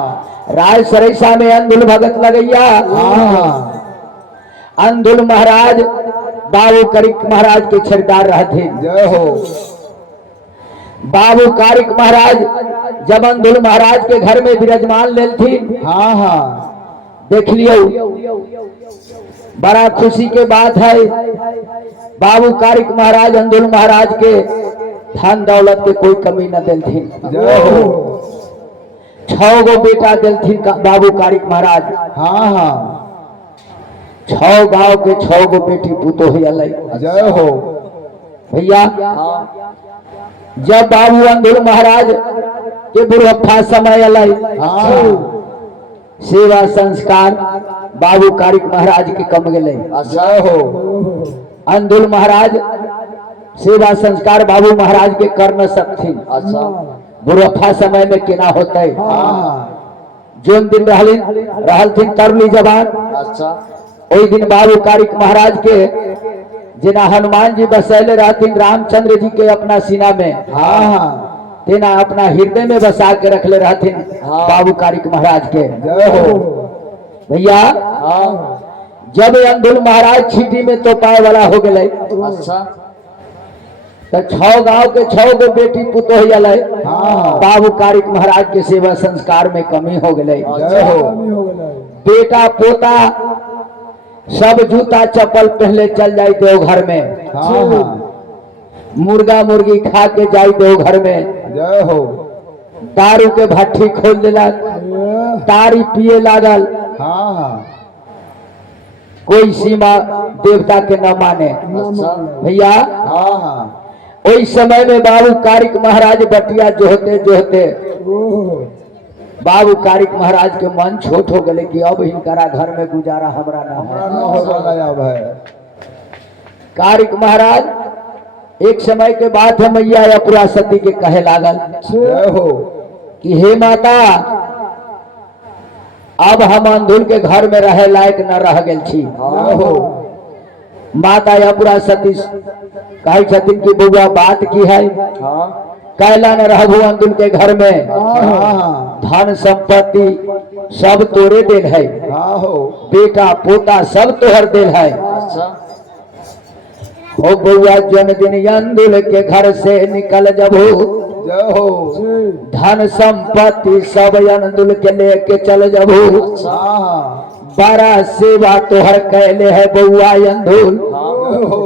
राय सरेसा में अंधुल भगत लगैया। अंधुल महाराज बाबू कारिक महाराज के छेड़दार रहते। जय हो। बाबू कारिक महाराज जब अंधुल महाराज के घर में विराजमान लेल थी। हाँ हाँ देख लियो, बड़ा खुशी के बात है। बाबू कारिक महाराज अंधुल महाराज के धन दौलत के कोई कमी न दिल थी। जय हो। 6 गो बेटा दिल थी बाबू कारिक महाराज। हाँ हाँ 6 गांव के 6 गो बेटी पुतो हुई। जय हो भैया, जब बाबू अंधुल महाराज के बुढ़ापा समय अलाई, सेवा संस्कार बाबू कारिक महाराज के कम गए। जय हो। अंधुल महाराज सेवा संस्कार बाबू महाराज के कर न सकथिन। अच्छा बुढ़ापा समय में केना होता है। हाँ जोन दिन रहलथिन तरली जवान, अच्छा ओई दिन बाबू कारिक महाराज के जेना हनुमान जी बसैले रहथिन रामचंद्र जी के अपना सीना में, हाँ तेना अपना हृदय में बसा के रखले रहथिन बाबू कारिक महाराज के। जय हो भैया, जब अंधुल महाराज छीटी में तो पाए वाला हो गए, अच्छा तो 6 गांव के 6 गो बेटी पुतो हो। हाँ बाबू कारिक महाराज के सेवा संस्कार में कमी हो गए। जय हो। बेटा पोता सब जूता चप्पल पहले चल जाए देव घर में। हाँ हाँ मुर्गा मुर्गी खा के जाए देव घर में। जय हो। दारू के भट्टी खोल दिलक, तारी पिए लागल। हाँ हाँ कोई सीमा देवता के न माने। भैया, हाँ हाँ ओई समय में बाबू कारिक महाराज बटिया जोहते जोहते बाबू कारिक महाराज के मन छोट हो गए कि अब इनकरा घर में गुजारा हमरा ना है। कारिक महाराज एक समय के बाद है मैया अपुरा सती के कहे लागल जय हो कि हे माता, अब हम अंधुल के घर में रहे लायक न रह गए छी। जय हो। माता अपुरा सती कहे छथिन कि बउआ बात की है। हाँ कैला न रहबू अंधुल के घर में, हाँ धन संपत्ति सब तोरे दिल है, हाँ हो। बेटा पोता सब तोहर दिल है। अच्छा हो बउआ जन दिन अंधुल के घर से निकल जबू, जय हो। धन संपत्ति सब अंधुल के लेके चल जबू। हाँ बड़ा सेवा तोहर कैले है बउआ अंधुल। जय हो।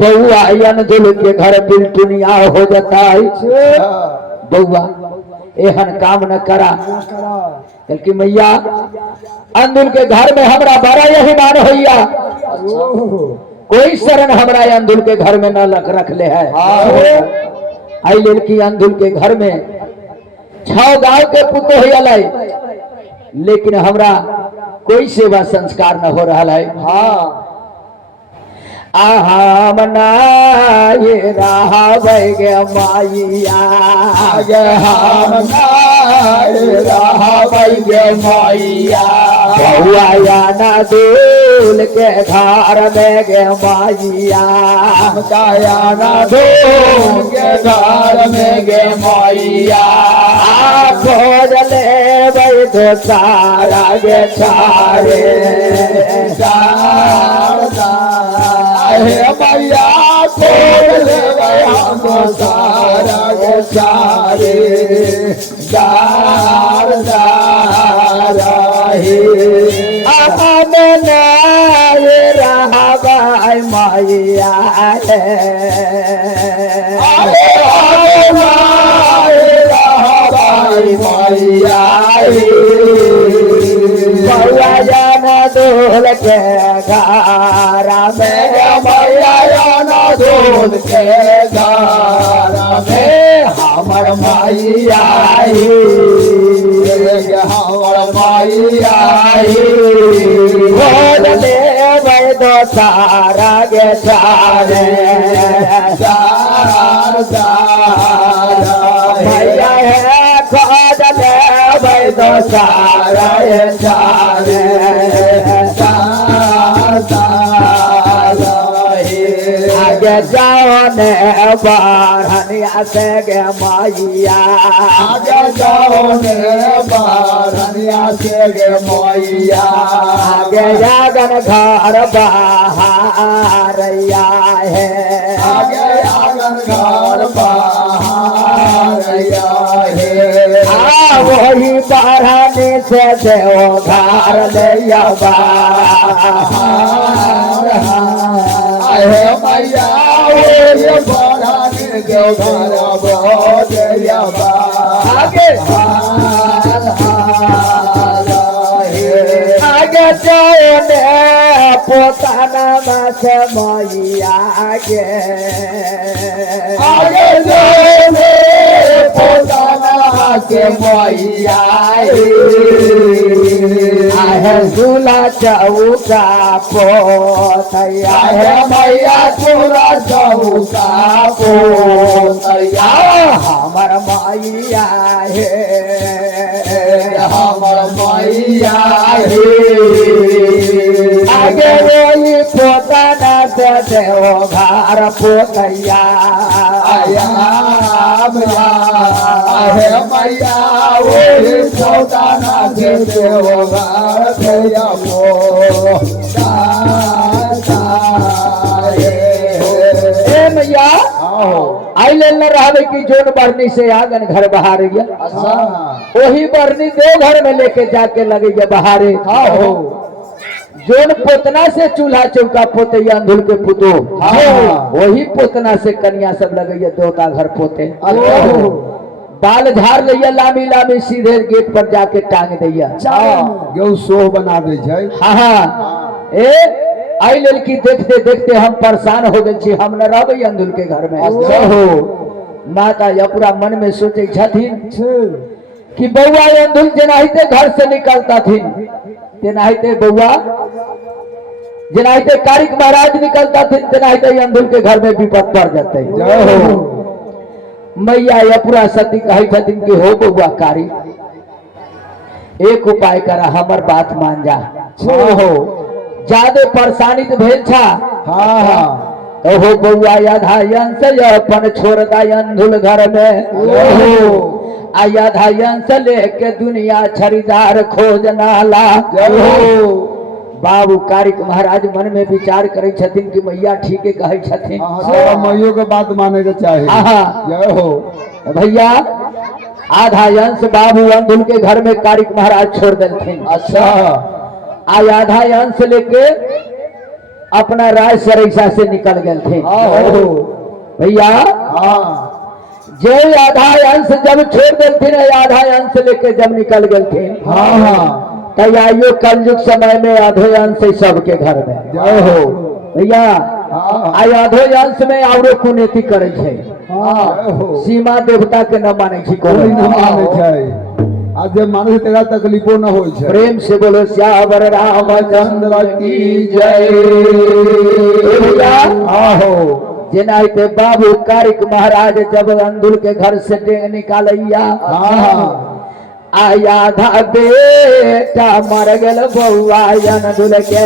बउआ अंधुल के घर बिल्टुनिया हो जाता है। बउआ एहन काम न करा, बल्कि मैया अंधुल के घर में हमरा बड़ा यही मान होइया। कोई शरण हमरा अंधुल के घर में न रख ले है। आई लड़की अंधुल के घर में 6 गांव के पुतो हो, लेकिन हमरा कोई सेवा संस्कार न हो रहा है। हाँ आहा मना ये रहा गे माइया, बउआ ना दूल के घर में गे माइया, ना दूल के घर में गे मैया। खोज ले दो सारा गे सारे मैया खोल ले हमको सारा के सारे जार रहा भाई मैया बउआ जाना दूल के घर में, दूध के घर में हमर मैया हमर मैया खोल ले दो सारा गे सारे भैया है। खोज ले दो सारा सारे आगे जाओ ने बारहनिया से गे माइया, आगे जाओ ने से गे मैया आगे आंगन घर बहारैया है आगे आंगन घर बहारैया है वही बहाने से देव घर लैया है मैया ये बहाने देव घर बहारैया आगे आगे जाने पोताना से मैया आगे आगे जाने पोताना के मैया आहे झूला चौका पोतैया है मैया चूड़ा चौका पोतैया हमर मैया है हमर मैया आगे वही पोताना से देव घर पोतैया आया मैया है मैया वही पोताना से देवघर भैया ए मैया आई ले न रहे की जोन बरनी से आंगन घर बहार गया वही बरनी देव घर में लेके जाके लगे बहारे जोन पोतना से चूल्हा चौका पोते अंधुल के पुतो वही पोतना से कन्या सब लगे देवता घर पोते बाल झाड़ दैया लामी लामी सीधे गेट पर जाके टांग दैया सोह बना दे हाँ हाँ ए आई लड़की देखते देखते हम परेशान हो गए हम न रहबे अंधुल के घर में माता या पूरा मन में सोचे छथिन कि बउआ अंधुल जेनाहिते घर से निकलता थी तेनाहिते बउआ जेनाहिते कारिक महाराज निकलता थे तेनाहिते अंधुल के घर में विपद पड़ जाते मैया या पूरा सती कही छथिन कि हो बउआ कारी एक उपाय करा हमर बात मान जा हो ज्यादा परेशानी तो भेल छा हो बउआ आधा अंश अपन छोड़ दाय अंधुल घर में आधा अंश लेके दुनिया छरीदार खोज नाला बाबू कारिक महाराज मन में विचार करे छथिन कि मैया ठीक है कहे छथिन मैयो के बात माने के चाहिए हो भैया आधा अंश बाबू अंधुल के घर में कारिक महाराज छोड़ देलथिन अच्छा आधा अंश लेके अपना राय सरैसा से निकल गए थे भैया जय आधा अंश जब छोड़ देते न आधा अंश लेके जब निकल गए थे तब आइयो कलयुग समय में आधे अंश सबके घर में जय हो भैया आई आधे अंश में और कुनेती करे छे सीमा देवता के न माने छी कोई न माने छै आज मानुष तेरा तकलीफो न होय छै प्रेम से बोलो श्यावर रामचंद्र की जय भैया आहो जेनाहिते बाबू कारिक महाराज जब अंधुल के घर से टेंग निकालैया आधा बेटा मर गल बउआ अंधुल के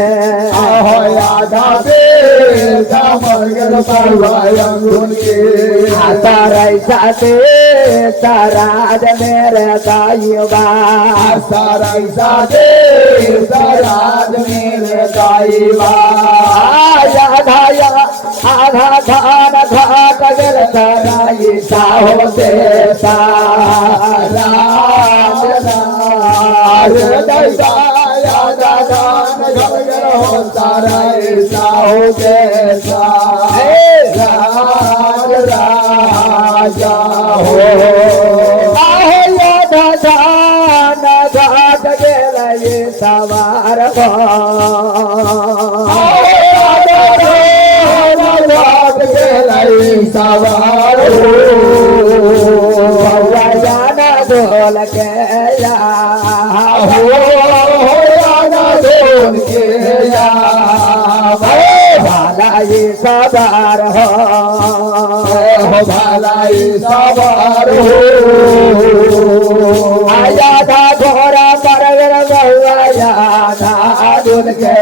आधा बेटा मर गल बउआ अंधुल के सारा दे साराज मेरे दाईबा सारा दे साराज मेरे दाईबा आधा धान घाट गल सराई साहो से सारा राजा हो घाट गेल सवार सवार जाना ढोल के भालाई सवार हो भालाई सवार हो आया था घोड़ा पर गौया ढोल के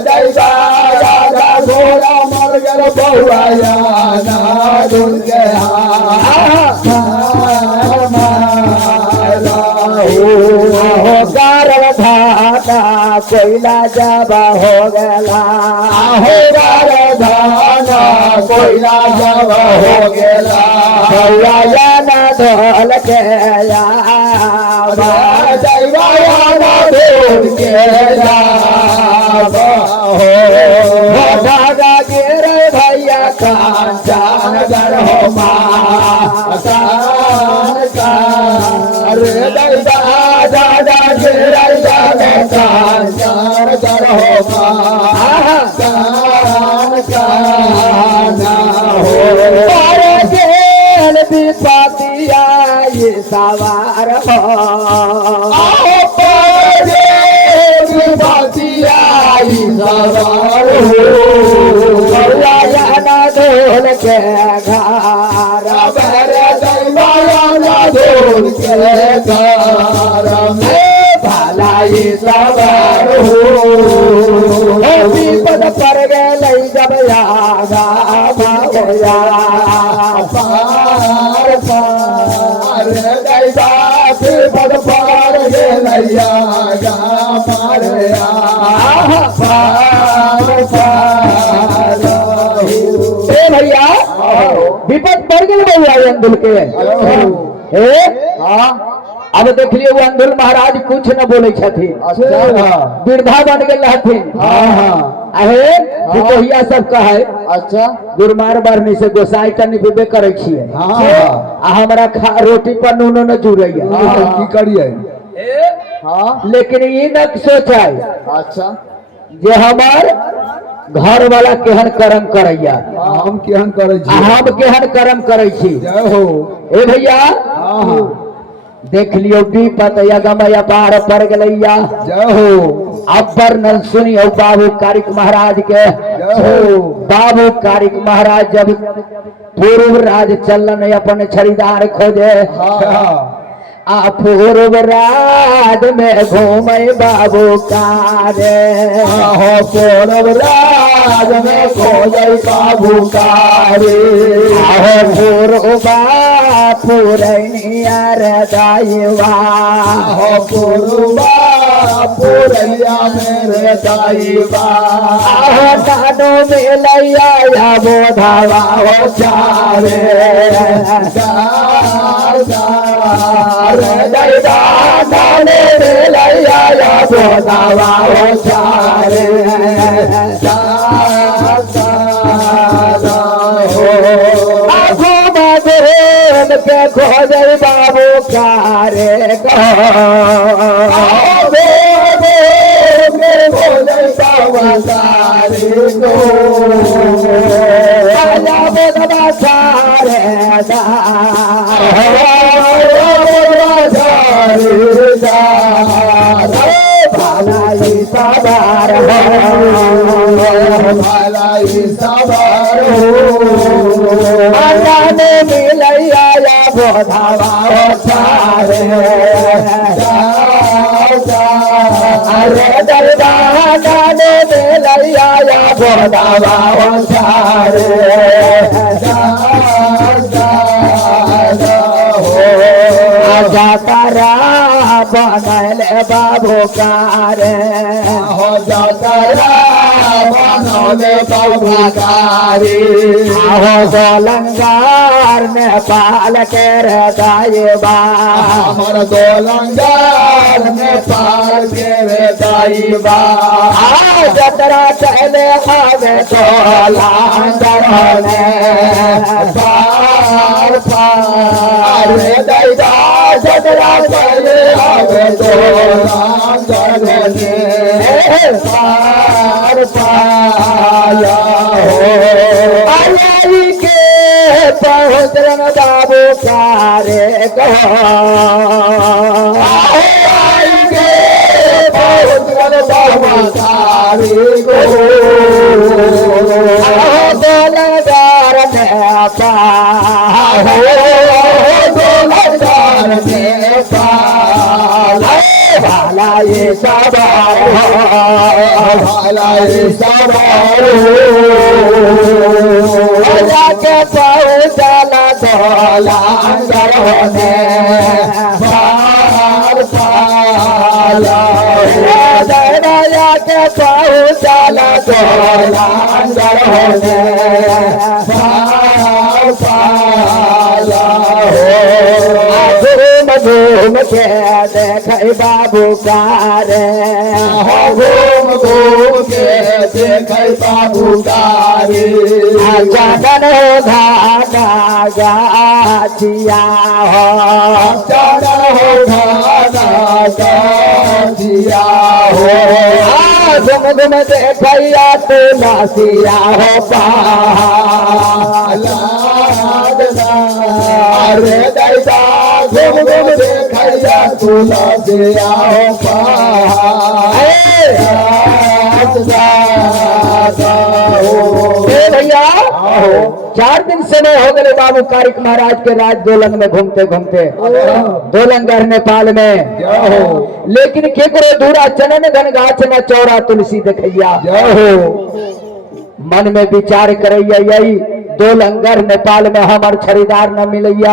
दैदा घोड़ा मर गल बउआ ढोल के कोयला जब हो गला हो धाना कोयला जब हो गेला बउआ न धोल के दैवाया दूर के भागा गिर भैया कांचन दर हो रे दैदा दादा गिरा कांचन दर हो विपतिया ये सवार हो ढोल के घर भलाई सवार विपद पर गल जब यादा भैया पद पार गेलैया भैया विपद पड़ गए भैया अंदुल के अब देख लियो वो अंदुल महाराज कुछ न बोले छथिन वृद्धा बन गए रहथिन अहे भैया सब कहे अच्छा गुरमार बरनी से गोसाई का निभे करे छिए हमरा रोटी पर नून न जुड़ैया की करिए लेकिन ये न सोचाई अच्छा जे हमार घर वाला केहन कर्म करैया हम केहन करे हम केहन कर्म करे छी जय हो ए भैया देख लियो विपत यगमय पार पर गलैया जय हो अब्बर न सुनियो बाबू कारिक महाराज के बाबू कारिक महाराज जब पूर्व राज चलन अपन छड़ीदार खोजे पूर्व राज में घूमे बाबू कारे पूर्व राज में खोजे बाबू कारे पूर्वा पूरैया दाईवा पूर्वा पूरैया मेरे दाईवा दानो में लैया बोधावा हो चारे दाने में लैया बोधावा हो चारे के खोजे बाबू कारे भलाई सवार ने मिलैया बोधावा चारे अरे दरबार ने मिलैया बोधावा चारे जातारा बनल बाबू कारे हो जातारा बनल बाबू कारे हो गोलंगार नेपाल के दाईबा हमर गोलंगार नेपाल के दाईबा जतरा चले आवे गोलंगार पार पार दैदा जतरा चले आवे गोलंगार पार पाया हो के पहुँचन बाबू कारे पहुँचन बाबू कारे गोलंगार नेपाल गोलंगार नेपाल भलाई सवार भलाई सवार जाके पहुँचल गोलंगार पार पार या के पाऊ चला तोला अंदर होने पाला हो घूम के देख बाबू कारे घूम के देख बाबू कारे जगन घाटा गाछिया हो जगन घाटा गाछिया हो घूम देखैया तुलसिया हो पाला रे दैसा घूम देखैया तुलसिया हो भैया 4 दिन से नहीं हो गए बाबू कारिक महाराज के राज दोलंग में घूमते घूमते दोलंगर नेपाल में लेकिन केकरो दूरा चनन घन गाछ न चौरा तुलसी देखैया मन में विचार करैया यही दोलंगर नेपाल में हमार खरीदार न मिलैया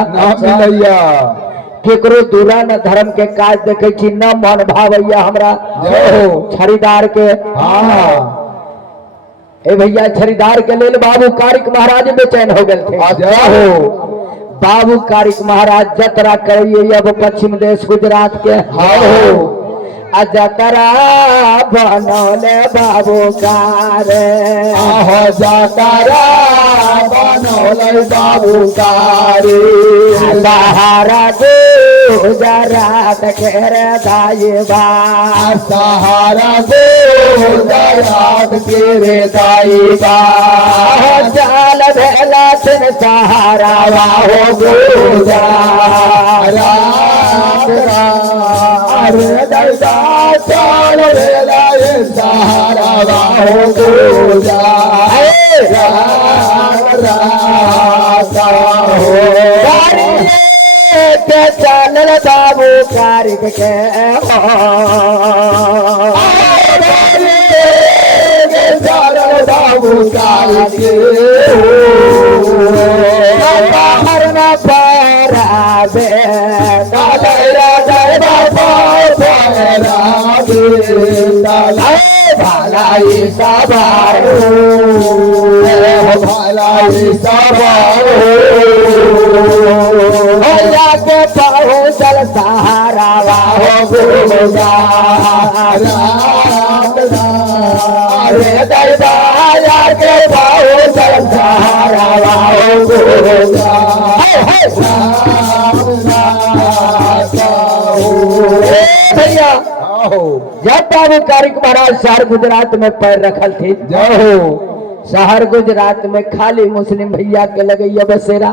केकरो दूरा न धर्म के काज देखे छी न मन भावैया हमरा खरीदार के ए भैया खरीदार के लेल बाबू कारिक महाराज बेचैन हो गए थे बाबू कारिक महाराज जतरा करिए अब पश्चिम देश गुजरात के जतरा बनौले बाबू कारे जतरा बनौले बाबू कारे सहारा गुजरात के दाईबा सहारा गुजरात के दाईबा चाल भेला सिन सहारा हो गुजरात अरे दैसा चाल भेला सहारा हो गुजरात के चल बाबू कारिक के बाबू कारिक हरना पराबे भलाई सवारो भलाई सवारो भैया के पहुँचल सहारा हो रे दैया के पहुँचल सहारा हो भैया जब बाबू कारिक महाराज शहर गुजरात में पैर रखल थे शहर गुजरात में खाली मुस्लिम भैया के लगैया बसेरा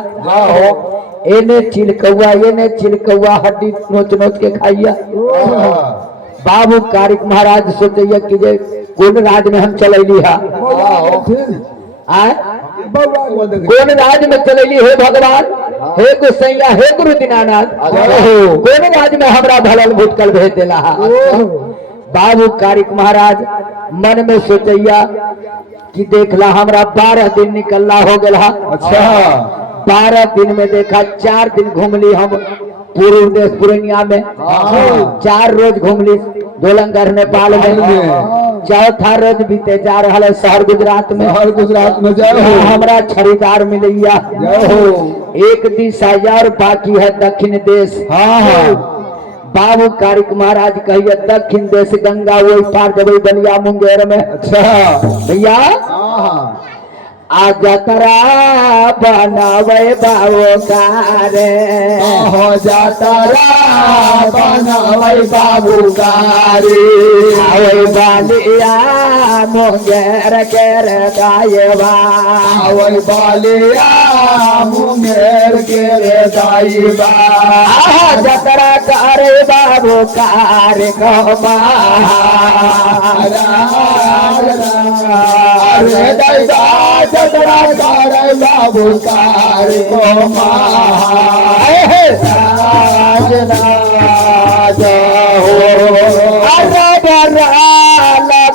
एने चिलकौआ हड्डी नोच नोच के खाइया बाबू कारिक महाराज सोचैया कि जे कोन राज में हम चलैली है कोन राज में चलैली हे भगवान हे गोसैया हे गुरु दीनानाथ कोन राज में हमरा भलल भुटकल भेज देला बाबू कारिक महाराज मन में सोचैया कि देखला हमरा 12 दिन निकलना हो गया 12 दिन में देखा 4 दिन घूमली हम पूर्व देश पूर्णिया में 4 रोज घूमली दोलंगर नेपाल में चौथा रोज बीते जा रहा है शहर गुजरात में हमरा खरीदार मिलैया एक दिशा और बाकी है दक्षिण देश बाबू कारिक महाराज कहिए दक्षिण देश गंगा वही पार जब बलिया मुंगेर में भैया आ जतरा बनावे बाबू कारे जतरा बनावे बाबू कारे आवे बालिया मुंगेर के रे दाईबा आवे बालिया मुंगेर के रे दाईबा जतरा करे बाबू कारे कमा रे दैसा जतरा करे बाबू कारे कमा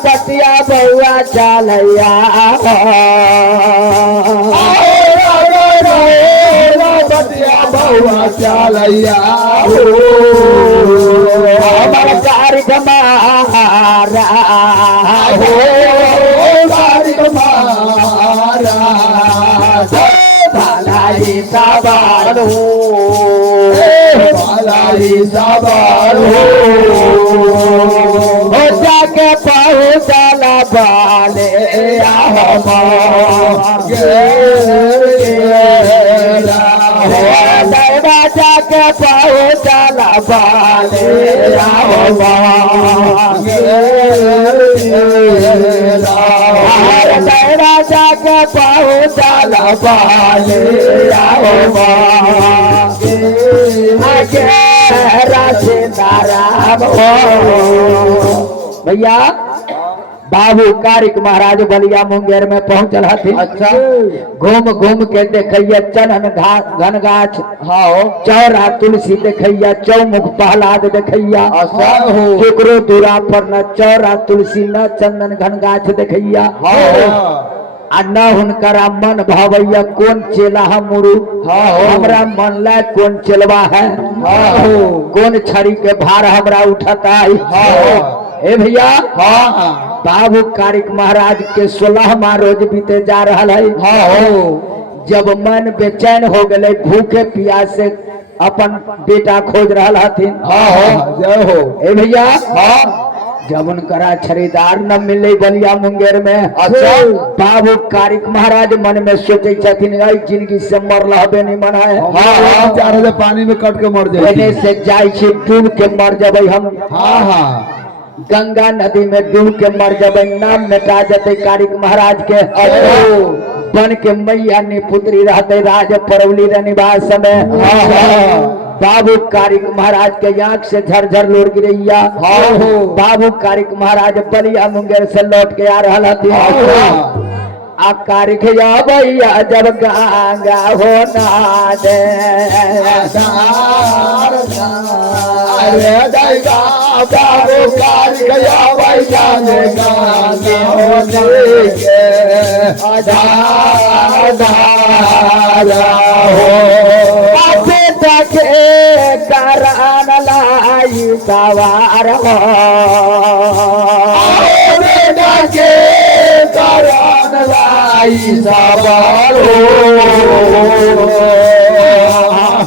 बतिया बउआ चलैया बतिया बउआ चलैया कारिक मारा हो कारिक मारा भलाई सवार हो भलाई सवार हो जाके पहुँचल बाले दैवा जाके पहुँचल बाले दैवा जाके पहुँचल बाले सीताराम भैया बाबू कारिक महाराज बलिया मुंगेर में पहुंचल हथिन। अच्छा घूम घूम के देखैया चनन घन गाछ हाँ चौरा तुलसी देखैया चौमुख प्रहलाद देखैया अच्छा हो केकरो दूरा पर न चौरा तुलसी न चंदन घन गाछ देखैया हाँ आ न हुनकरा मन भावैया कौन चेला हम मुरु हमरा मन ला कौन चेलवा है कौन छड़ी के भार हमरा उठता है ए भैया बाबू कारिक महाराज के 16वां रोज बीते जा रहा है जब मन बेचैन हो गए भूखे प्यास से अपन बेटा खोज रहा हथिन जय हो ए भैया जब उनकरा छड़ीदार न मिले बलिया मुंगेर में अच्छा बाबू कारिक महाराज मन में सोचे छथिन जिंदगी से मरल हबे नहीं मन है 4000 पानी में कट के मर जाए से जाय छी डूब के मर जबे हम गंगा नदी में डूब के मर जबे नाम मिटा जते कारिक महाराज के बन के मैया ने पुत्री रहते राज परौली निवास में बाबू कारिक महाराज के आंख से झरझर लोर गिरैया बाबू कारिक महाराज बलिया मुंगेर से लौट के आ रहा थी आ कारिक भैया जब गंगा हो ना दे बाबू कारिक भैया गंगा हो करान लाई सवार हो करान लाई सवार हो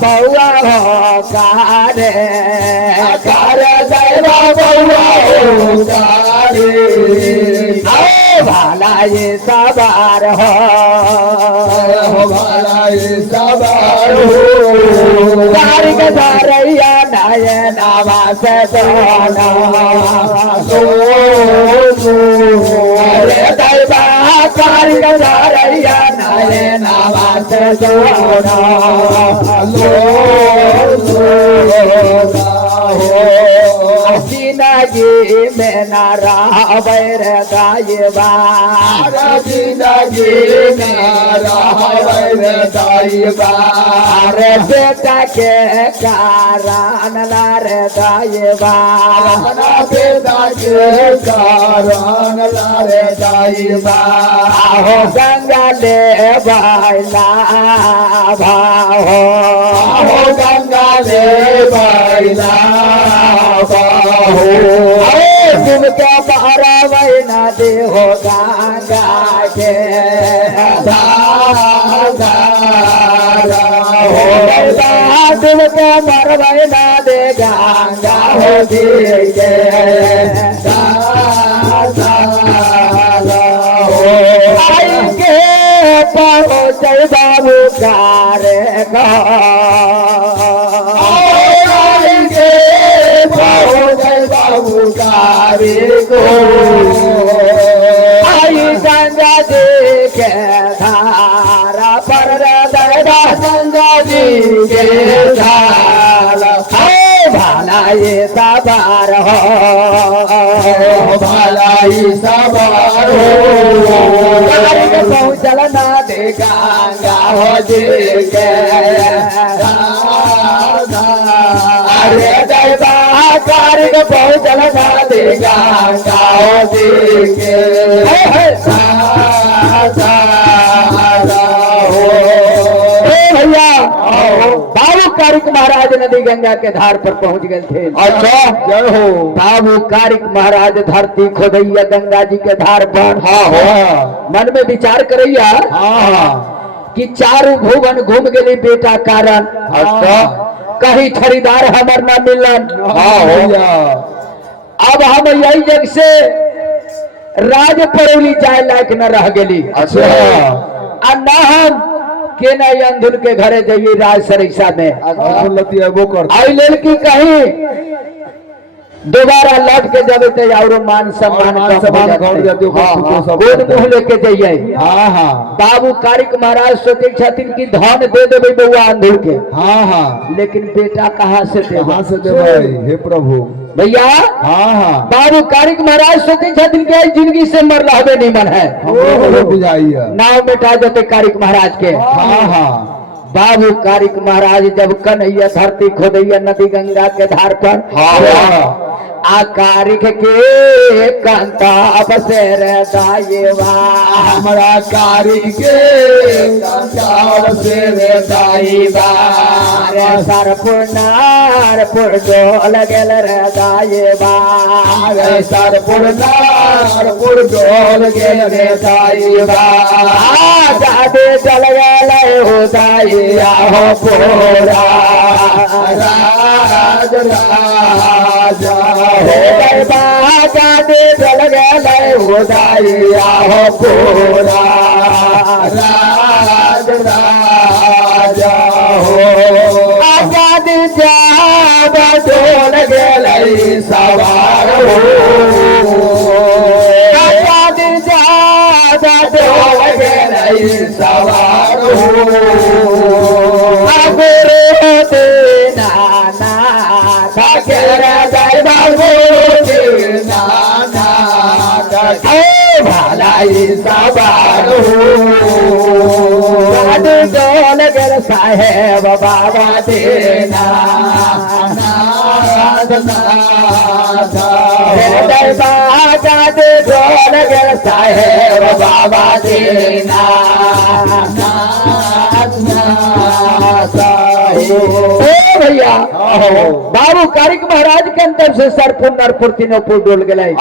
बउआ हो कारे दैवा बउआ हो कारे भाला ये सवार हो भाला ये सवार हो कारिक धरैया नयन आवास अरे दैवा कारिक धरैया नयन आवास जिंदगी में न रहबर गायबा जिंदगी में रहबर गायबा अरे बेटा के कारण लार गायबा बेटा के कारण लार गायबा हो गंगा ले बैला भाहो गंगा ले बैला तुम क्या मारा वैना दे हो गंगा के तुम क्या मर वैना दे गंगा हो दिए के पहुँच बाबू कार बाबू कारी को आई गंगा जी के धारा पर दरदा गंगा जी के धारा भाला ये सवार हो भाला ये सवार हो पहुँचल ना दे गंगा हो जी के अरे दैवा कारिक पहुँचल ना दे गंगा हो जी के भैया बाबू का कारिक महाराज नदी गंगा के धार पर पहुंच गए थे। अच्छा जय हो। बाबू कारिक महाराज धरती खोदैया गंगा जी के धार पर हाँ हो। मन में विचार करैया हाँ कि चारों भुवन घूम गए बेटा कारण, अच्छा कहीं खरीदार हमर न मिलन। हाँ हो। अब हम यही जग से राज परौली जाए लायक न रह गेली। अच्छा आ न हम के नहीं अंधुन के घरे जाइए राज सरिसा में वो कर आई लेल की कहीं दोबारा लौट के जावे तो और मान सम्मान घट जाते हो। गोद मुंह लेके जाइए। हाँ हाँ बाबू कारिक महाराज सोचे छथिन कि धन दे देवे बउआ अंधुर के, हाँ हाँ लेकिन बेटा कहाँ से दे? कहाँ से दे भाई? हे प्रभु भैया हाँ हाँ बाबू कारिक महाराज सोचे छथिन कि जिंदगी से मर रहबे नहीं मन है, बुझाइए नाव मिटा देते कारिक महाराज के। हाँ हाँ बाबू कारिक महाराज जब कन्हैया धरती खोदैया नदी गंगा के धार पर हाँ आ कारिक के कांता अपसेर दायवा हमारा कारिक के से दाईबा रे सरपुर नारपुर डोल गेल रे दायवा रे सरपुर नारपुर डोल गेल रे दाईबा जादे चल गेल हो दाइया हो पोरा राज राजा जादे चल गेल हो दाइया हो पोरा राज राजा हो। आजाद जाब डोल गेल सवार हो, आजाद जाब डोल गेल सवार हो। गुरु दीना नागर जय बाबू नाना भलाई सवार डोल गेल साहेब बाबा देना जादे डोल गेल साहेब बाबा देना भैया बाबू कारिक महाराज के अंदर से सरपुर नरपुर तीनों डोल गए।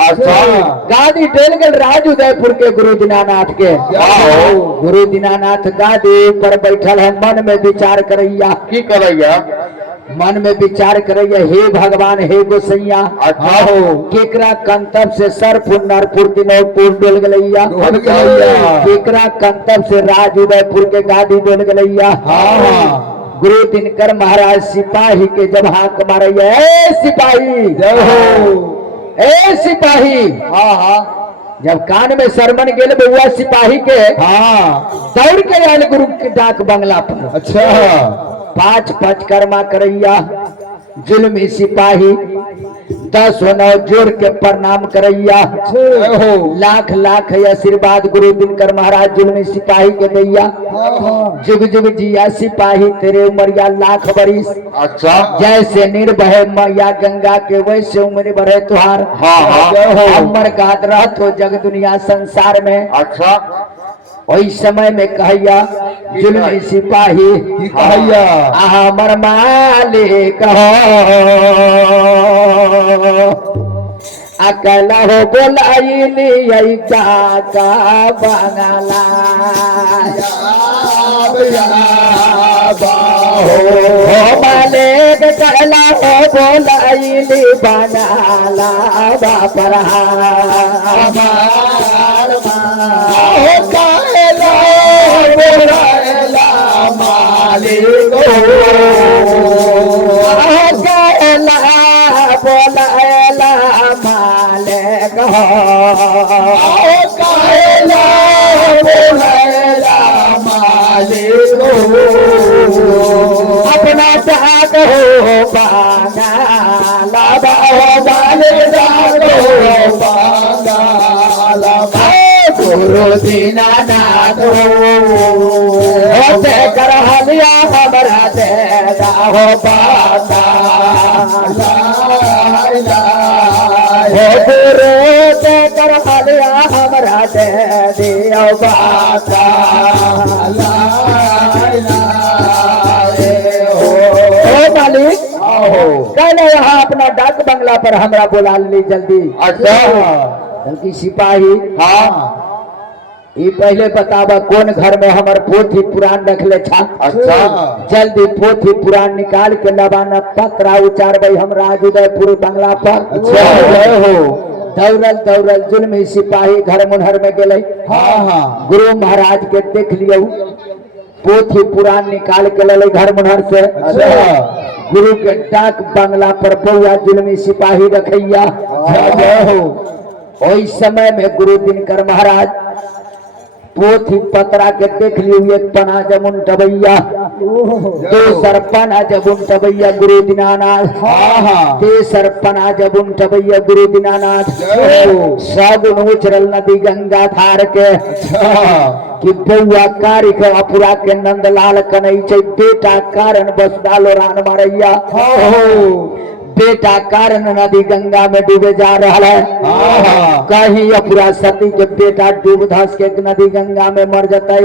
गादी डोल गए राज उदयपुर के गुरु दीनानाथ के। गुरु दीनानाथ गादी पर बैठल है, मन में विचार करैया की करैया? मन में विचार करैया हे भगवान हे गोसैया केकरा कंतब से सरपुर नरपुर तीनों डोल गलैया, केकरा कंतब से राज उदयपुर के गादी डोल गलैया। गुरु दिनकर महाराज सिपाही के जब हाक मारैया ए सिपाही जय हो, ए सिपाही। हाँ हाँ जब कान में सरमन गेल बउआ सिपाही के हाँ दौड़ के आयल गुरु के डाक बंगला पर। अच्छा पाँच कर्मा करैया जुल्मी सिपाही 10 9 जोड़ के प्रणाम करैया। लाख लाख आशीर्वाद गुरु दिनकर महाराज जुल्मी सिपाही के दैया। जुग जुग जिया सिपाही तेरे उमरिया लाख बरिस। अच्छा जैसे निर्भय मैया गंगा के वैसे उम्र बढ़े तुहार। अमर गाद रहत हो जग दुनिया संसार में। अच्छा वही समय में कहैया जुल्मी सिपाही कहैया हमर मालिक हो अकेला हो बोलाइली का बंगला हो मालिक कहला हो बोलाइली बनाला बापर मालिक बोला मालिक मालिक अपना जाग हो बांगाला गुरु दीनानाथ होते कर हलिया हमरा दे हो बाता हो गुरु ते कर हलिया हमरा दे दियो बाता कहले यहाँ अपना डाक बंगला पर हमरा बुला ली जल्दी। अच्छा बल्कि सिपाही हाँ ये पहले बतावा कौन घर में हमार पोथी पुराण रखले छा। अच्छा जल्दी पोथी पुराण निकाल के लबाना पत्रा उचार भाई हम राजूदयपुर बंगला पर। अच्छा हो दौड़ल दौड़ल जुल्मी सिपाही घर मुनहर में गेले। हाँ हाँ गुरु महाराज के देख लियो पोथी पुराण निकाल के ले घर मुनहर से। अच्छा गुरु के डाक बंगला पर बउआ जुल्मी सिपाही रखैया। हो ओई समय में गुरु दिनकर महाराज पोथी पत्रा के देख लियो एक पना जमुन टबैया दूसर पना जमुन टबैया गुरु दीनानाथ। हाँ हाँ तेसर पना जमुन टबैया गुरु दीनानाथ। सगुन उछरल नदी गंगा धार के कि बउआ कारी के अपुरा के नंदलाल कनई छै बेटा कारण बस डालो रान मारैया। बेटा कारण नदी गंगा में डूबे जा रहा है। कहीं अपुरा सती के बेटा डूब धस के नदी गंगा में मर जते।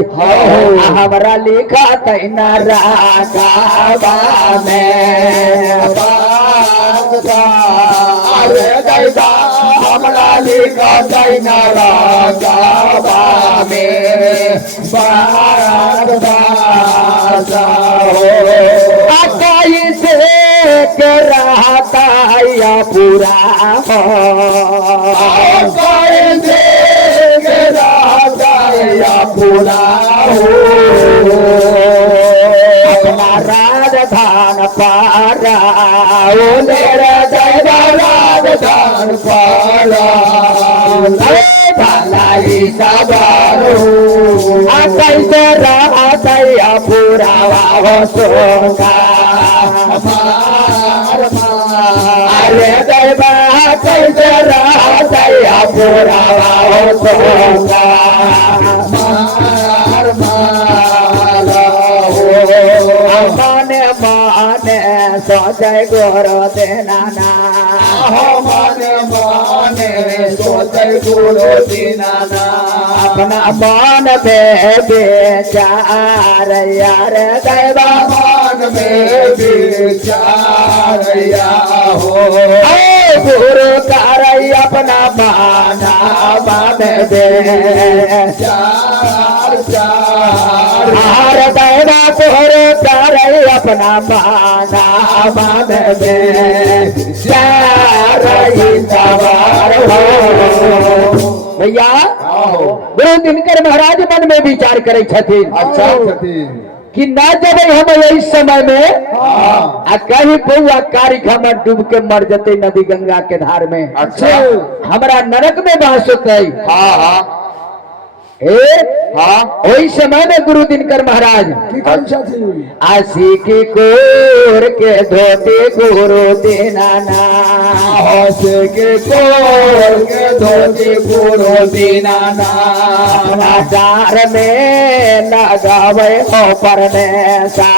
हमारा लिखा तैना रागावा में हमरा लिखा तैना रागावा में अकाई से के रहता या पूरा से के रहता या पूरा अपना राजधान पारा राजधान पारा भलाई सवारो कैसे रहता या पूरा हो सोगा। अरे दैवा कैसे रहता या पूरा हो सोगा। माने माने सोचे गोरो देना ना माने माने सोचे गोरो देना ना अपना मान में बेचार यार दैवा मान में बेचार या हो गुरु तारई अपना माना मान बेचार चार दैवा तोरे तारई अपना माना मान बेचार भैया गुरु दिनकर महाराज मन में विचार करे छथिन। अच्छा छथिन कि ना जब हम इस समय में आ कहीं बउआ कारिक हमर डूब के मर जते नदी गंगा के धार में। अच्छा हमरा नरक में बास होते। हाँ हाँ वही समय में गुरु दिनकर महाराज आशी की कोर के धोते गुरु देना ना आशी के कोर के धोते गुरु देना ना अपना चार में लगावे हो परमेशा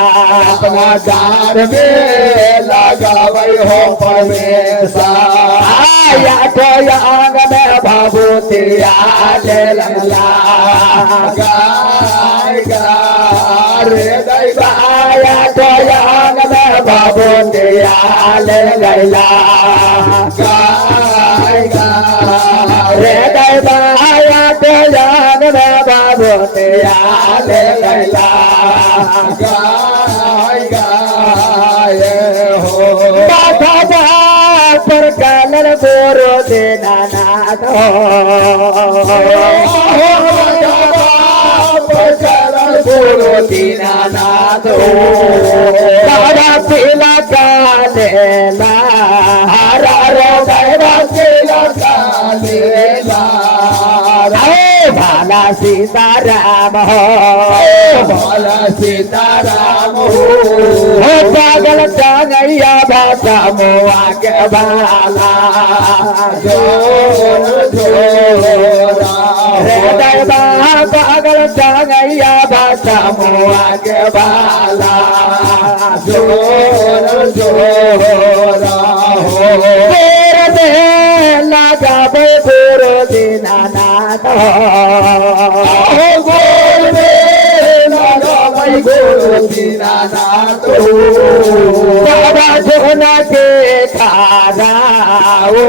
अपना चार में लगावे हो परमेशा आया तो आग में भाभूति आले लगला गाय रे दैवाया तो आग में भाभूति आले गैला गाय रे दैवाया तो आग में भाभूति आले गैला गाय हो पर कलर गोरो देना नाथ कलर गोरो देना नाथ सारा पीला कालेला हरा रो गैरा पीला कालेला भाला सीताराम हो भाला सीताराम हो पागल टांगैया भाषा मुआ के भाला जोर जोरा रे दैवा पागल टांगैया भाषा मुआ के भाला जोर जोरा हो दे लगावे गुरु दीनानाथ हो गोर में लगावे गुरु दीनानाथ नाथ बाबा सोना के खारा ओ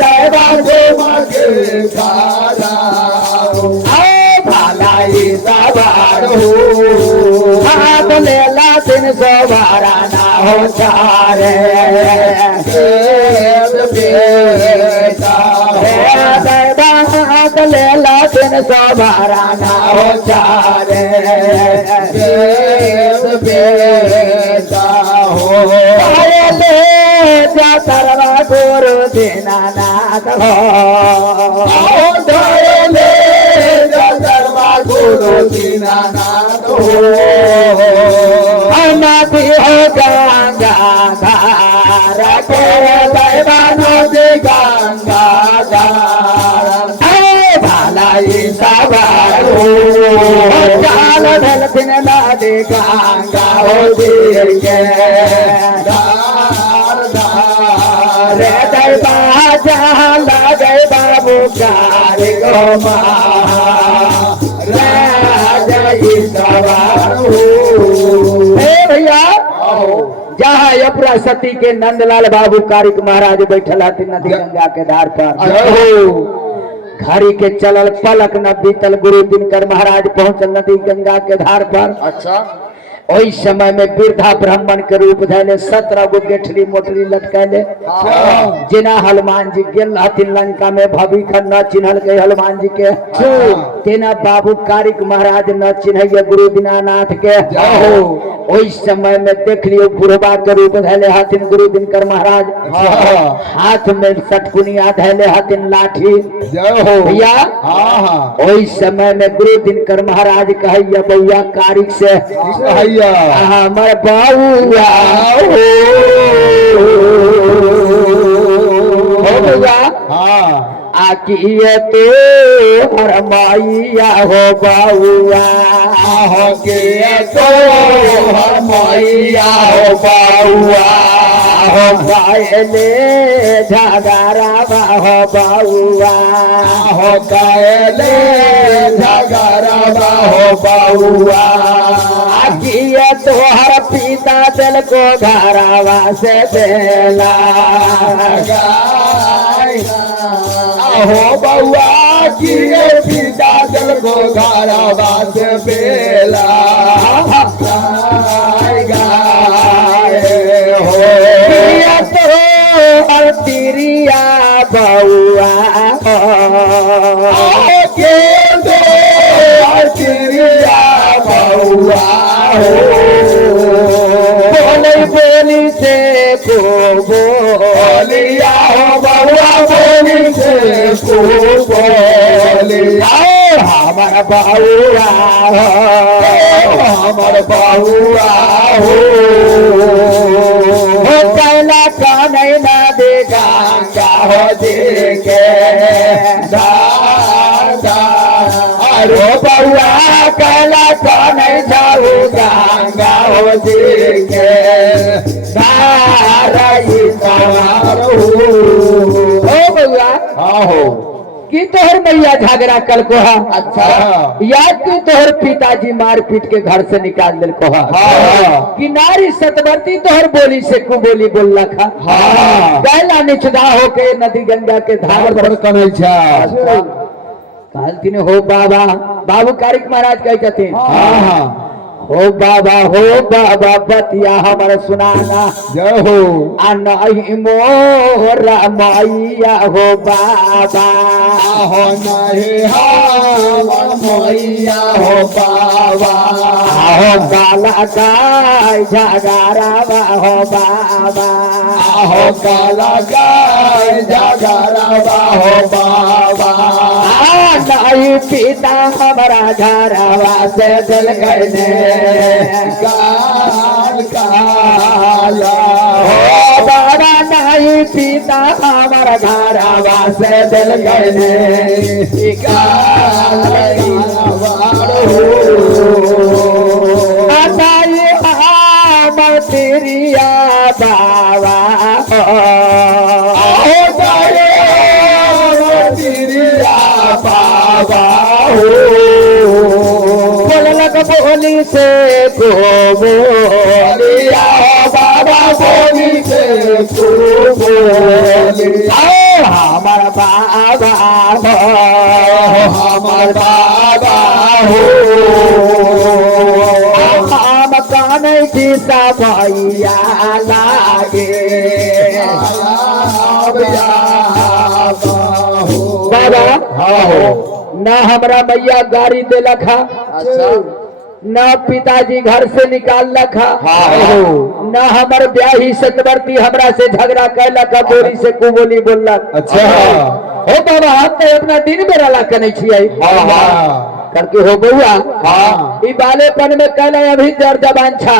दादा के खारा भालाई सवार हाथ लेला 312 ना हो चारे हाथ लेला 312 ना हो चारे ले जा सर्वा गुरु दीनानाथ हो गुरु दीनानाथ अनाथी हो गंगा धार के नदी गंगा भालाई सवार चाल ढलथिन नदी गंगा हो के रे दैबा जहाँ लगे बाबू कारी गो भैया जहाँ यपुरा सती के नंदलाल बाबू कारिक महाराज बैठल हथिन नदी गंगा के धार पर घड़ी के चलल पलक न बीतल गुरु दिनकर महाराज पहुंचल नदी गंगा के धार पर। अच्छा ओहि समय में वृद्धा ब्राह्मण के रूप धैले 17 गो गेठरी मोटरी लटकैले जिना हनुमान जी गेल हथिन लंका में भविख न चिन्हल गए हनुमान जी के तेना बाबू कारिक महाराज न चिन्हैया गुरु दीनानाथ के। ओहि समय में देख लियो बुढ़बा के रूप धैले हथिन गुरु दिनकर महाराज हाथ में सटकुनिया धैले हथिन लाठी भैया। ओहि समय में गुरु दिनकर महाराज कहैया बउआ कारिक से हमर बउआ आकिए तो हर मैया हो बउआ के तो मैया हो बउआ हो गायले झगड़ा हो बउआ हो गायले झगड़ा हो बउआ किए तोहर पिता दिल को घरवा से देला हो बउआ किए पिता दिल को घरवा से बेला तोहर तिरिया बउआ के तिरिया बउआ बोली बोली से को बोलिया हो बउआ बोली से को बोलिया हमर बउआ हमर बउआ हो कैला कानै न दे गंगा हो देखे अरे बउआ कैला कानै जाऊ गंगा हो देखे बउआ आहो कि तोहर मैया झगड़ा कल को अच्छा याद कि तोहर पिताजी मार पीट के घर से निकाल दिल को कि नारी सतवर्ती तोहर बोली से कुबोली बोल रखा पहला निचदा होके नदी गंगा के धार पर कनै छा कहलती ने हो बाबा बाबू कारिक महाराज कहते हो बाबा बतिया हमारा सुनाना जय हो आ नहीं मोरा मैया हो बाबा हो नहीं हमर मैया हो बाबा हो काला गाय झगड़ा हो बाबा हो काला गाय झगड़ा हो बाबा नहीं पिता हमारा घरवा से दिल करने काल काला हो बाबा नहीं पिता हमारा घरवा से दिल करने काल तेरिया बाबा बाबा बोलक बोली से को बोलिया बाबा बोली के को बोलिया हमार बाबा हो हमार बाबा हो हम काने दिशा भैया लागे बाबा न हमरा मैया गाड़ी दे लखा अच्छा न पिताजी घर से निकाल लखा न हमर ब्याही सतवर्ती हमरा से झगड़ा कैलक बोरी से कुबोली बोलक अच्छा हो बाबा हम तो अपना दिन बेरा ला कने छियै करके हो बउआ ई बालेपन में कहले अभी जर जबान छा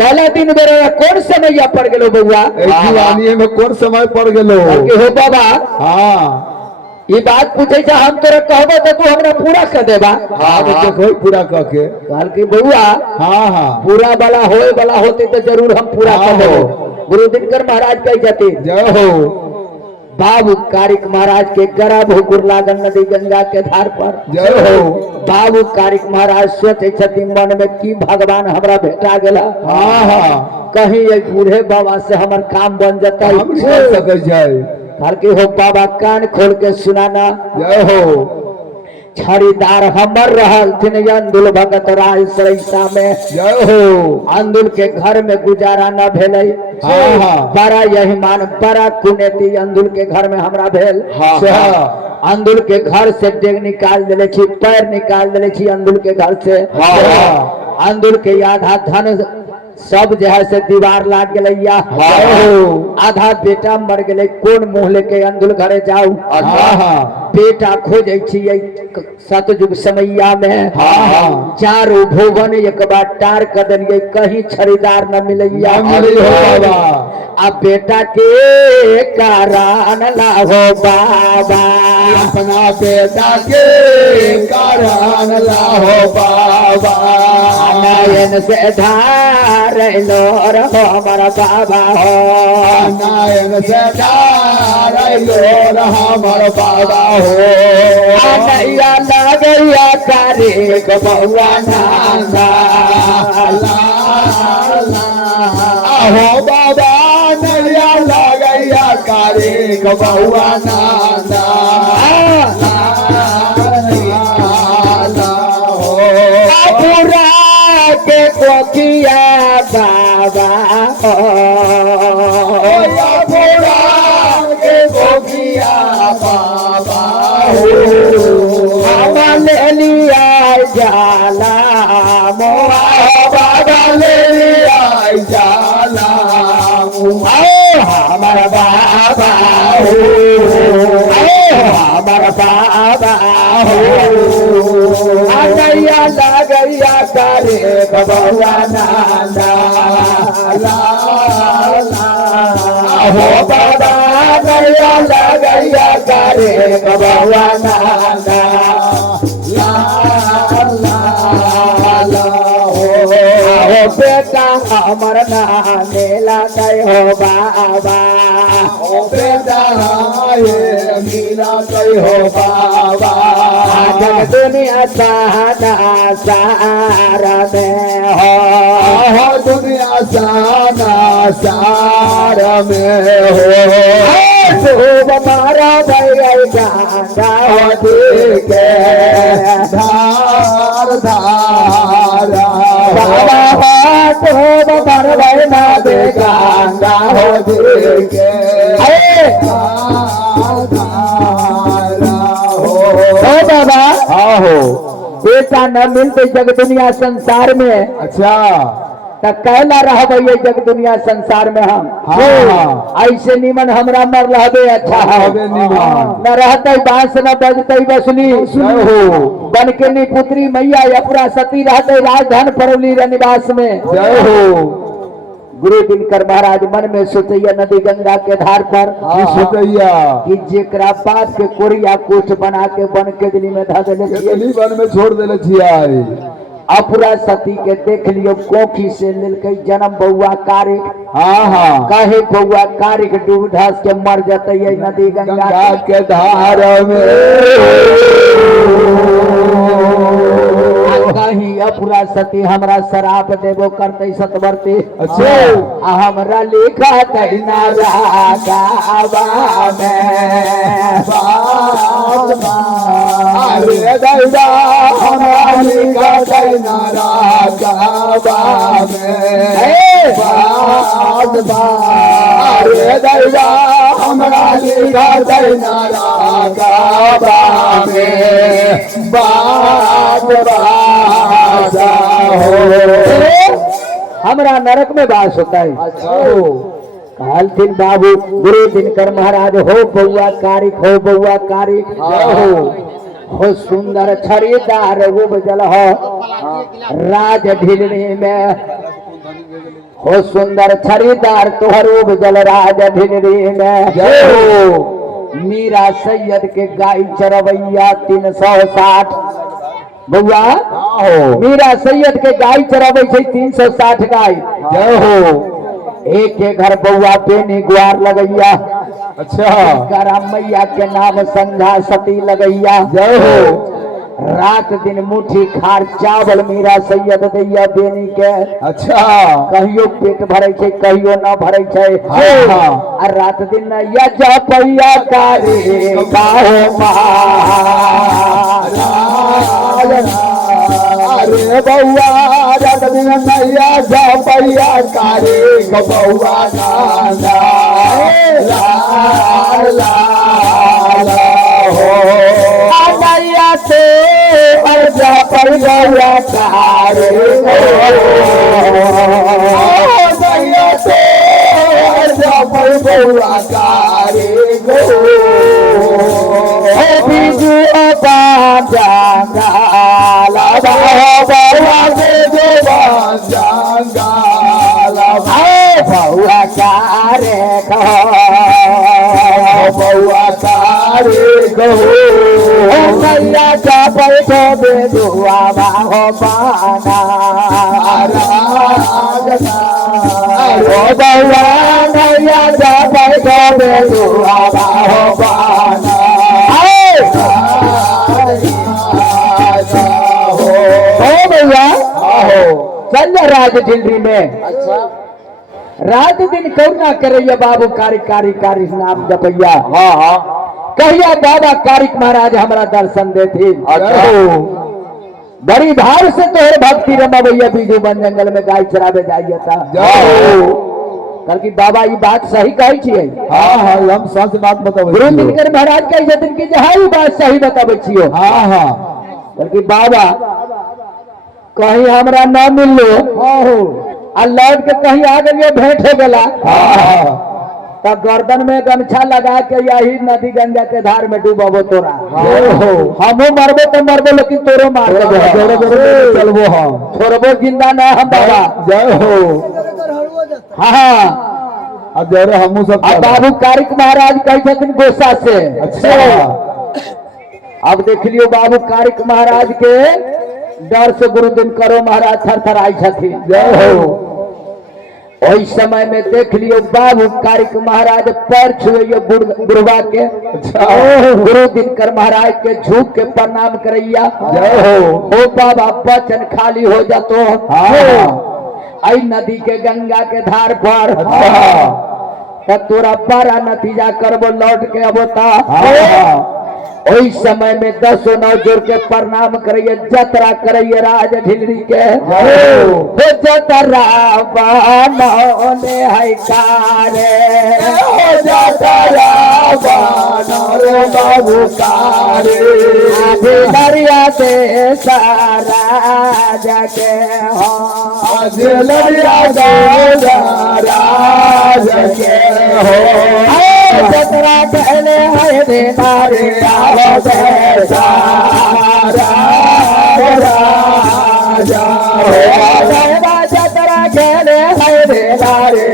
कहला दिन बेरा कौन समय पड़ गेलो बउआ जवानी में कौन समय पड़ गेलो करके हो बाबा हाँ ये बात पूछे जा हम तोरा कहबो तो तू हमरा पूरा कर देबा देखो पूरा कह के कहल के बउआ हाँ पूरा वाला होए वाला होते तो जरूर हम पूरा कर देबो गुरु दिनकर महाराज कह जाते जय हो बाबू कारिक महाराज के गरा भोकुर लागन नदी गंगा के धार पर जय हो बाबू कारिक महाराज सोचे छथिन मन में की भगवान हमरा भेटा गेला हाँ कहीं एक बूढ़े बाबा से हमर काम बन जाता हम कर सके जाए के हो बाबा कान खोल के सुनाना जय हो छड़ीदार हमर रहल थिन अंदुल भगत राय सरैसा में जय हो अंदुल के घर में गुजारा न भेलै बड़ा यही मान बड़ा कुनेती अंदुल के घर में हमरा भेल अंदुल के घर से डेग निकाल देले छी पैर निकाल देले छी अंदुल के घर से अंदुल के आधा धन सब जो है से दीवार लाग गए आधा बेटा मर गए कौन मुंह लेके अंदुल घरे जाऊ बेटा खोजे छियै सतयुग समैया में चारों भुवन एक बार टार कर दिलिए कहीं खरीदार न मिलैया अब बेटा के कारण लाहो बाबा अपना बेटा के कारण लाहो बाबा नयन से धार लो हमारा बाबा हो नायन से धार लो हमारा बाबा हो नैया लगैया करे बउआ नांगा हो बाबा नैया लगैया करे बउआ नांगा के कोकिया बाबा पूरा के कोकिया बाबा हम ले लिया जाला मोआ बाबा ले लिया जाला हमार बाबा हमार बाबा नैया लगैया करे बउआ नाना हो बाबा नैया लगैया करे बउआ नाना हो बेटा हमर नाने लगे हो बाबा हो बेटा मिला कई हो बाबा जग दुनिया सारा सारा में हो दुनिया सारा सारा में हो खूब मारा भैया गांधा के धार धारा बाबा खूब मार भाई ना दे गांधा हो के बाबा हो बेटा न मिलते जग दुनिया संसार में अच्छा तो कहला रहबे जग दुनिया संसार में हम ऐसे निमन हमरा मर रहबे अच्छा है न रहते बांस न बजते बसली बन के नी पुत्री मैया अपना सती रहते राजधान परौली निवास में जय हो गुरु दिनकर महाराज मन में सोचैया नदी गंगा के धार पर सोचैया कि जेकरा बाप के कोरिया कोठ बना के बन के दिल्ली में धा देले वन में छोड़ देले छियै अपरा सती के देख लियो कोखी से लेके जन्म बउआ कारिक कहे बउआ कारिक डूब धस के मर जते नदी गंगा के धार में कहीं अपुरा सती हमरा शराप देबो करते सतवर्ती अच्छा। आ हमरा लिखा तहिना रागावा में अरे दैवा हमरा लिखा तहिना रागावा में अरे दैवा हमरा लिखा तहिना रागावा में बात बाजा हो। हमरा नरक में वास होता है। काल दिन बाबू गुरु दिनकर महाराज हो बउआ कारिक हो बउआ कारिक हो सुंदर छड़ीदार उपजल हो राज ढिलनी में हो सुंदर छड़ीदार तोहर उपजल राज ढिलनी में मीरा सैयद के गाय चरवैया 360 बउआ मीरा सैयद के गाय चरावे 360 गाय जय हो एक के घर बउआ बेनी गुआर लगैया अच्छा राम मैया के नाम संध्या सती लगैया जय हो रात दिन मुट्ठी खार चावल मीरा सैयद दैया बेनी के अच्छा कहियो पेट भरे छे कहियो न भरे छे आ रात दिन या जपैया कारे काहो अरे बउआ रात दिन नैया जपैया कारे बउआ नाना ला ला हो नैया से अर्जा पर गया कारे नैया से अर्जा पर बउआ कारे बीजू बांजाला बउआ से जो जंगाला बउआ कारे बउआ कारे नैया जा बैठो बेजुआ बाहो पाना ओ बउआ नैया जा बैठो बेजुआ बाहो पाना हो भैया चल राज ढिलरी में रात दिन करुणा करैया बाबू कारी कारी कारी नाम जपैया कहिया बाबा कारिक महाराज हमरा दर्शन देथिन बड़ी भाव से तोहर भक्ति रमैया बीजू बन जंगल में गाय चरावे जाइए था कि बाबा ये बात सही कही छियै हम सच बात बताबै गुरु दिनकर महाराज कही छथिन कि जे हां बात सही बताबै छियो कि बाबा कहीं हमरा न मिललो आ लौट के कहीं आ गए भेंट हो गला तब गर्दन में गमछा लगा के यही नदी गंगा के धार में डूबो तोरा हमो मरबो तो मरबो लेकिन तोरो मार चलबो हम छोड़बो जिंदा न हम बाबा जय हो हाँ अब जय हमू सब बाबू कारिक महाराज कही छथिन गोसा से अच्छा अब देख लियो बाबू कारिक महाराज के डर से गुरु दिनकरो महाराज थर थर आई छथिन जय हो ओहि समय में देख लियो बाबू कारिक महाराज पैर छुए बुढ़वा के गुरु दिनकर महाराज के झुक के प्रणाम करैया जय हो बाबा वचन खाली हो जातो आई नदी के गंगा के धार पर तोरा बड़ा नतीजा करबो लौट के अबोता ओहि समय में 10 नौ जोड़ के प्रणाम करिए जतरा करिए राज ढिलरी के हो जतरा बनौले है कारे हो जतरा बनौले बाबू कारे दरिया दे सारा जगे हो दरिया दे सारा जगे हो जतरा कहले है रे नारे जतरा खेले है रे नारे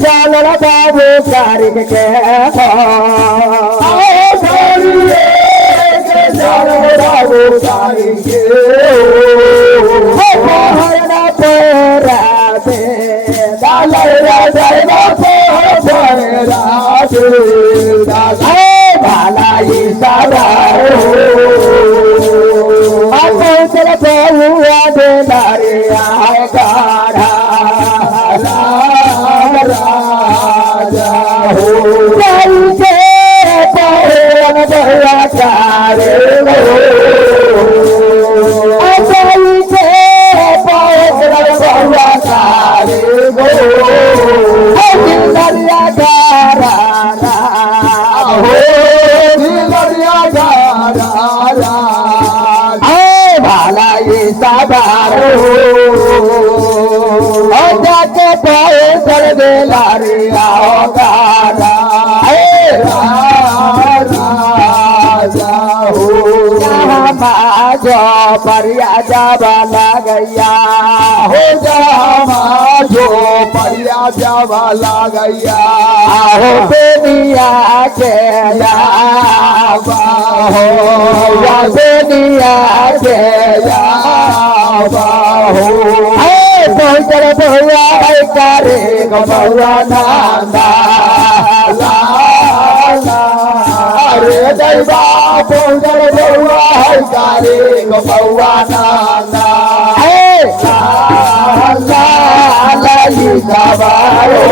चल बाबू कारिक के बाबू कारिक गो असाई के पौधर बहुआ तारे गो दिल दरिया गारा हो दिलरिया गारा भाला ये साधार जाके पाए कर दे लारे आओ गारा राजा हो जो परिया जावा गैया हो जामा जो परिया जावा गैया हो बेनिया के हो या बेनिया के हो पहुँचल बहुआ करे बहुआ नाना रे दैवा पहुँचल बउआ करे बउआ नाना लाली सवारो